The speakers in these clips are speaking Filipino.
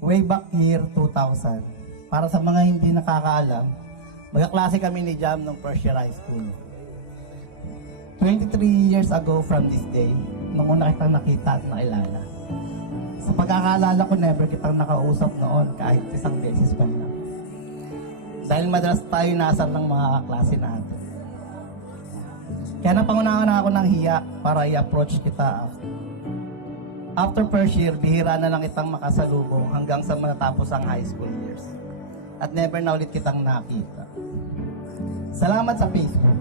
way back year 2000. Para sa mga hindi nakakaalam, magkaklase kami ni Jam nung first year high school. 23 years ago from this day, nung una kitang nakita at nakilala. Sa pagkakaalala ko, never kitang nakausap noon kahit isang beses pa lang. Dahil madalas tayo nasar ng mga kaklase natin. Kaya napangunahan ako ng hiya para i-approach kita. After first year, bihira na lang kitang makasalubong hanggang sa matapos ang high school years. At never na ulit kitang nakita. Salamat sa Facebook.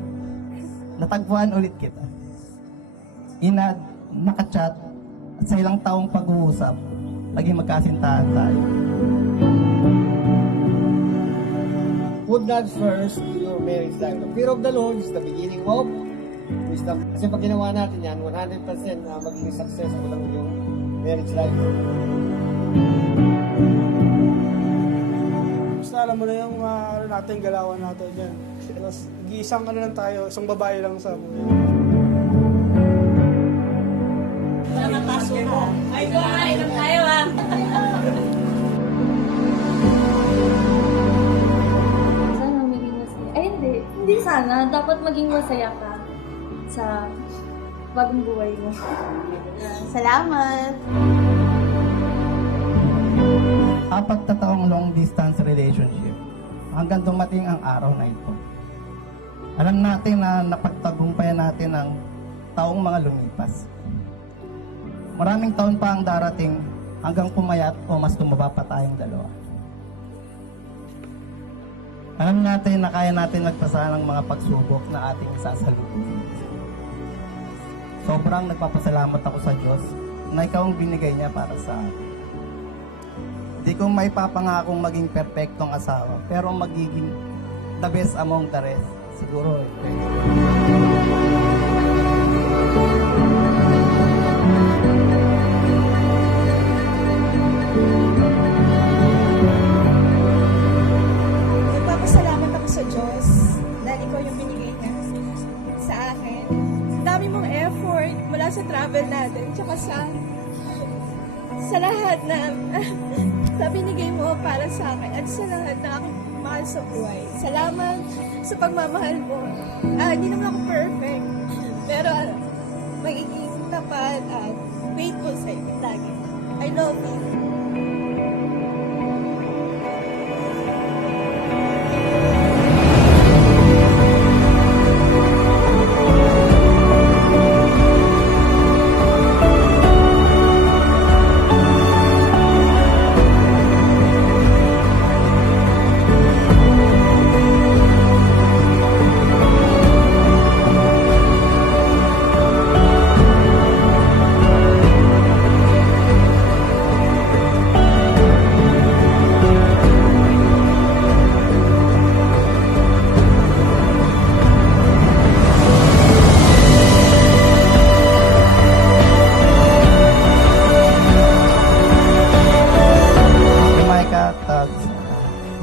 Natagpuan ulit kita. Inad, nakachat, at sa ilang taong pag-uusap, naging magkasintahan tayo. Put God first in your marriage life. The fear of the Lord is the beginning of wisdom. Kasi pag ginawa natin yan, 100% magiging successful ang yung marriage life. Basta alam mo na yung ano natin, galawan natin yan. Tapos, isang ano lang tayo, isang babae lang sa buhay. Nakapasok ka. Ay, kumain lang tayo ah. Sana maging masaya. Ay, hindi. Hindi sana. Dapat maging masaya ka sa bagong buhay mo. Salamat. 4 na taong long distance relationship hanggang dumating ang araw na ito. Alam natin na napagtagumpayan natin ang taong mga lumipas. Maraming taon pa ang darating hanggang pumayat o mas tumaba pa tayong dalawa. Alam natin na kaya natin magpasa ng mga pagsubok na ating sasalubungin. Sobrang nagpapasalamat ako sa Diyos na ikaw ang binigay niya para sa akin. Hindi ko may papangakong maging perfectong asawa, pero magiging the best among the rest. Siguro, Nagpapasalamat ako sa Diyos dahil ikaw yung binigay niya sa akin. Dami mong effort mula sa travel natin, tsaka sa lahat na sa binigay mo para sa akin at sa lahat na aking mahal sa buhay. Salamat sa pagmamahal mo. Hindi naman ako perfect, pero magiging tapat at faithful sa iyo lagi. I love you.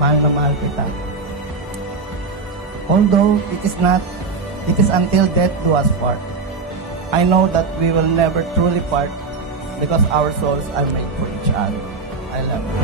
mahal na mahal kita. Although it is until death do us part. I know that we will never truly part because our souls are made for each other. I love you.